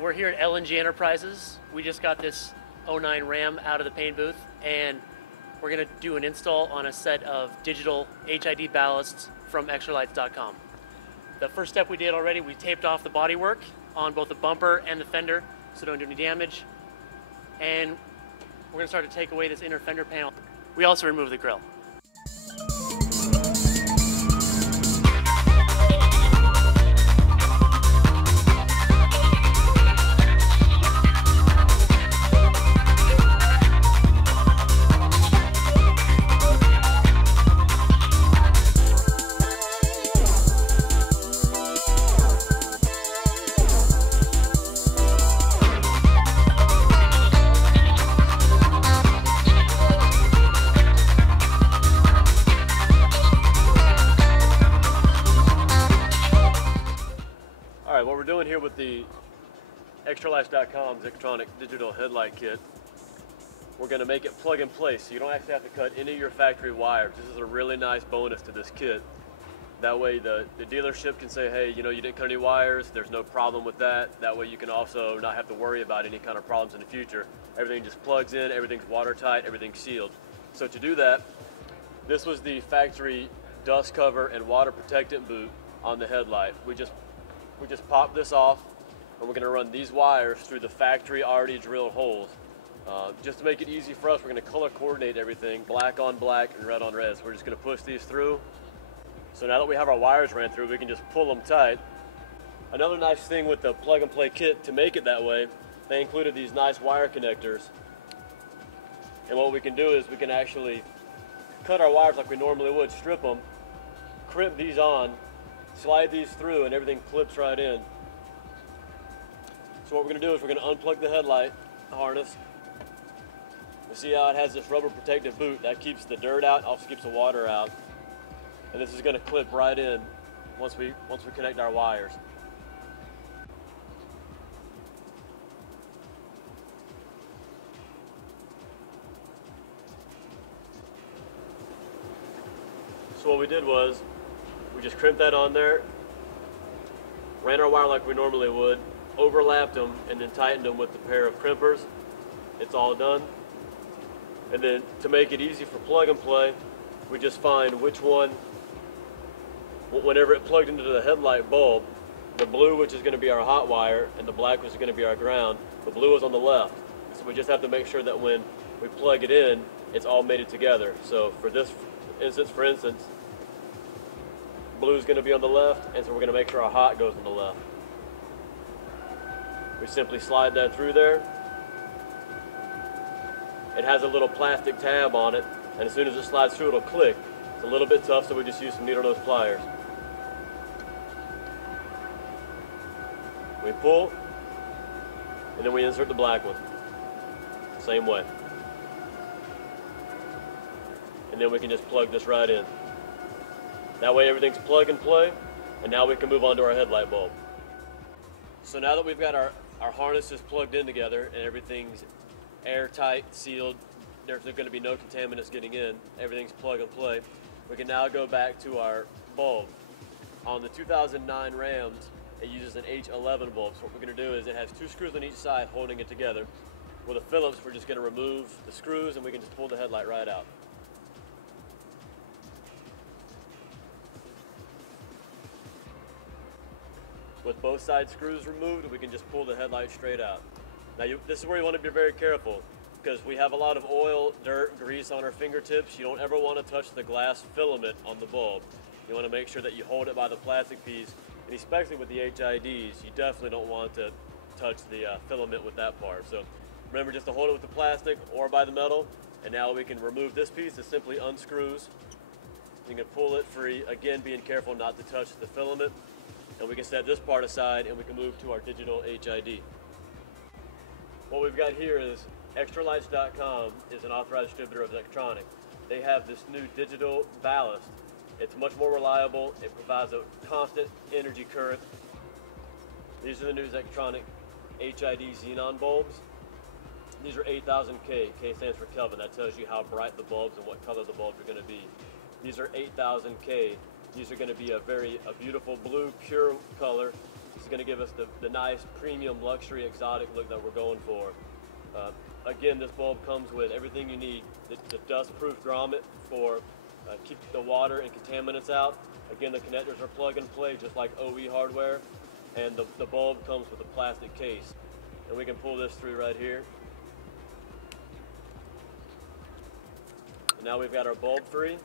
We're here at LNG Enterprises. We just got this '09 Ram out of the paint booth, and we're going to do an install on a set of digital HID ballasts from XtraLights.com. The first step we did already, we taped off the bodywork on both the bumper and the fender so don't do any damage. And we're going to start to take away this inner fender panel. We also removed the grille. Alright, what we're doing here with the XtraLights.com's Xtronic digital headlight kit, we're going to make it plug and play, so you don't actually have to cut any of your factory wires. This is a really nice bonus to this kit. That way the dealership can say, hey, you know, you didn't cut any wires, there's no problem with that. That way you can also not have to worry about any kind of problems in the future. Everything just plugs in, everything's watertight, everything's sealed. So to do that, this was the factory dust cover and water protectant boot on the headlight. We just popped this off, and we're going to run these wires through the factory already drilled holes. Just to make it easy for us, we're going to color coordinate everything, black on black and red on red. So we're just going to push these through. So now that we have our wires ran through, we can just pull them tight. Another nice thing with the plug and play kit, to make it that way, they included these nice wire connectors. And what we can do is we can actually cut our wires like we normally would, strip them, crimp these on, slide these through, and everything clips right in. So what we're going to do is we're going to unplug the headlight harness. You see how it has this rubber protective boot that keeps the dirt out, also keeps the water out. And this is going to clip right in once we connect our wires. So what we did was we just crimped that on there, ran our wire like we normally would, overlapped them, and then tightened them with the pair of crimpers. It's all done. And then to make it easy for plug and play, we just find which one, whenever it plugged into the headlight bulb, the blue, which is going to be our hot wire, and the black, which is going to be our ground, the blue is on the left. So we just have to make sure that when we plug it in, it's all mated together. So for this instance, blue is going to be on the left, and so we're going to make sure our hot goes on the left. We simply slide that through there. It has a little plastic tab on it, and as soon as it slides through, it'll click. It's a little bit tough, so we just use some needle nose pliers. We pull, and then we insert the black one. Same way. And then we can just plug this right in. That way everything's plug and play, and now we can move on to our headlight bulb. So now that we've got our harnesses plugged in together and everything's airtight, sealed, there's going to be no contaminants getting in, everything's plug and play, we can now go back to our bulb. On the 2009 Rams, it uses an H11 bulb, so what we're going to do is it has two screws on each side holding it together. With a Phillips, we're just going to remove the screws and we can just pull the headlight right out. With both side screws removed, we can just pull the headlight straight out. Now this is where you want to be very careful, because we have a lot of oil, dirt, grease on our fingertips. You don't ever want to touch the glass filament on the bulb. You want to make sure that you hold it by the plastic piece, and especially with the HIDs, you definitely don't want to touch the filament with that part. So remember just to hold it with the plastic or by the metal, and now we can remove this piece. It simply unscrews. You can pull it free, again being careful not to touch the filament. And we can set this part aside and we can move to our digital HID. What we've got here is XtraLights.com is an authorized distributor of Xtronic. They have this new digital ballast. It's much more reliable. It provides a constant energy current. These are the new Xtronic HID xenon bulbs. These are 8000K. K stands for Kelvin. That tells you how bright the bulbs and what color the bulbs are going to be. These are 8000K. These are going to be a beautiful blue, pure color. is going to give us the nice premium luxury exotic look that we're going for. Again, this bulb comes with everything you need. The dust-proof grommet for keep the water and contaminants out. Again, the connectors are plug and play just like OE hardware, and the bulb comes with a plastic case. And we can pull this through right here. And now we've got our bulb free.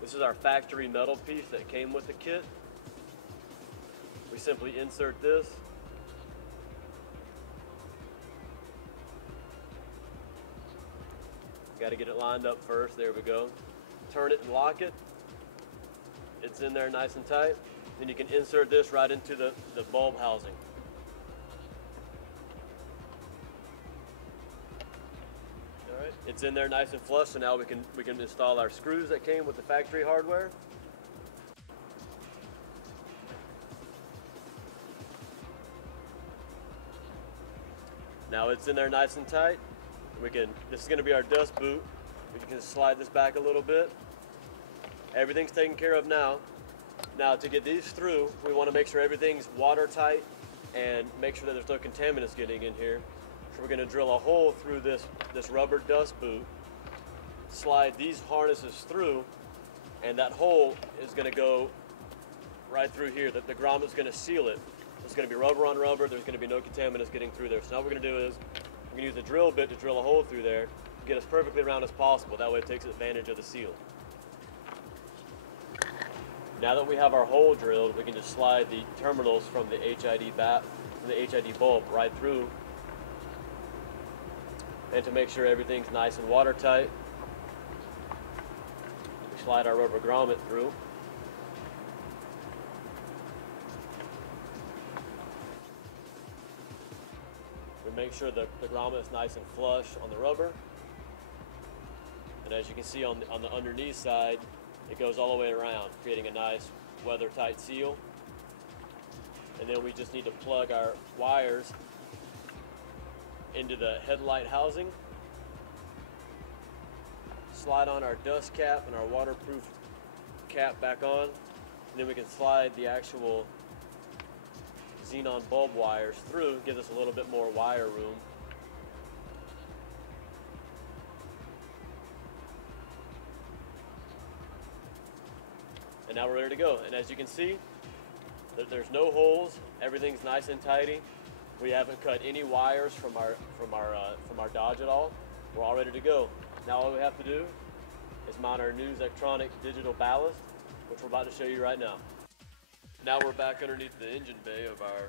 This is our factory metal piece that came with the kit. We simply insert this. Got to get it lined up first. There we go. Turn it and lock it. It's in there nice and tight. Then you can insert this right into the bulb housing. All right, it's in there nice and flush. So now we can install our screws that came with the factory hardware. Now it's in there nice and tight. This is going to be our dust boot. We can slide this back a little bit. Everything's taken care of now. Now to get these through, we want to make sure everything's watertight and make sure that there's no contaminants getting in here. So we're going to drill a hole through this rubber dust boot, slide these harnesses through, and that hole is going to go right through here. The grommet's going to seal it. It's going to be rubber on rubber. There's going to be no contaminants getting through there. So now what we're going to do is we're going to use the drill bit to drill a hole through there, get as perfectly round as possible. That way it takes advantage of the seal. Now that we have our hole drilled, we can just slide the terminals from the HID bulb right through. And to make sure everything's nice and watertight, we slide our rubber grommet through. We make sure the grommet is nice and flush on the rubber. And as you can see on the underneath side, it goes all the way around, creating a nice weather-tight seal. And then we just need to plug our wires into the headlight housing, slide on our dust cap and our waterproof cap back on, and then we can slide the actual xenon bulb wires through, gives us a little bit more wire room. And now we're ready to go. And as you can see, there's no holes. Everything's nice and tidy. We haven't cut any wires from our Dodge at all. We're all ready to go. Now all we have to do is mount our new XtraLights digital ballast, which we're about to show you right now. Now we're back underneath the engine bay of our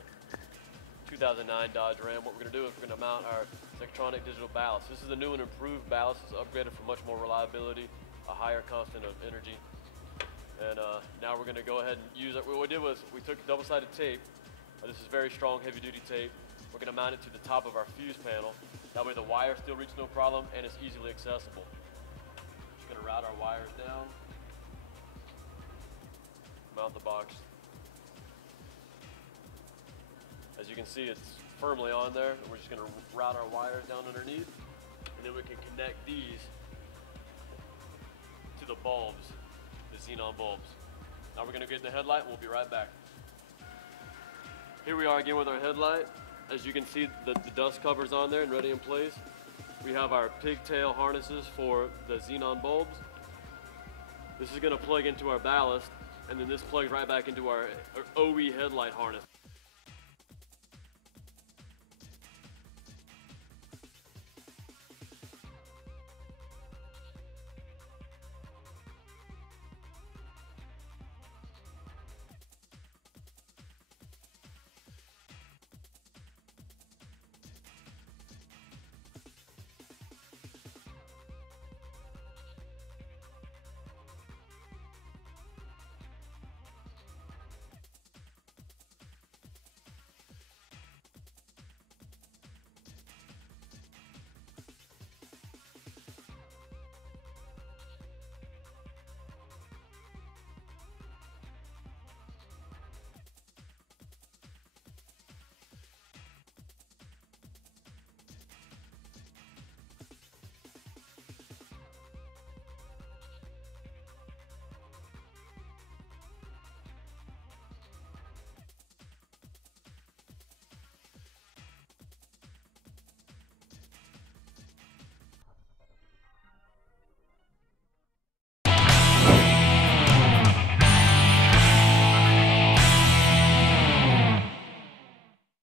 2009 Dodge Ram. What we're going to do is we're going to mount our XtraLights digital ballast. This is a new and improved ballast. It's upgraded for much more reliability, a higher constant of energy. And now we're going to go ahead and use it. What we did was we took double-sided tape. This is very strong, heavy-duty tape. We're going to mount it to the top of our fuse panel. That way the wire still reaches no problem and it's easily accessible. Just going to route our wires down. Mount the box. As you can see, it's firmly on there. And we're just going to route our wires down underneath. And then we can connect these to the bulbs. The xenon bulbs. Now we're going to get the headlight and we'll be right back. Here we are again with our headlight. As you can see, the dust cover's on there and ready in place. We have our pigtail harnesses for the xenon bulbs. This is going to plug into our ballast, and then this plugs right back into our OE headlight harness.